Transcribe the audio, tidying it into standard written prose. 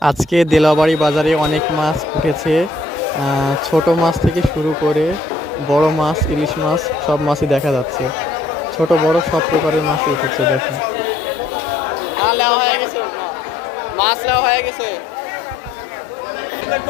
আজকে দিলাবাড়ি বাজারে অনেক মাছ উঠেছে। ছোট মাছ থেকে শুরু করে বড় মাছ, ইলিশ মাছ সব মাছই দেখা যাচ্ছে। ছোট বড় সব প্রকারের মাছ উঠেছে, দেখুন। মাছ নেওয়া হয়ে গেছে। কত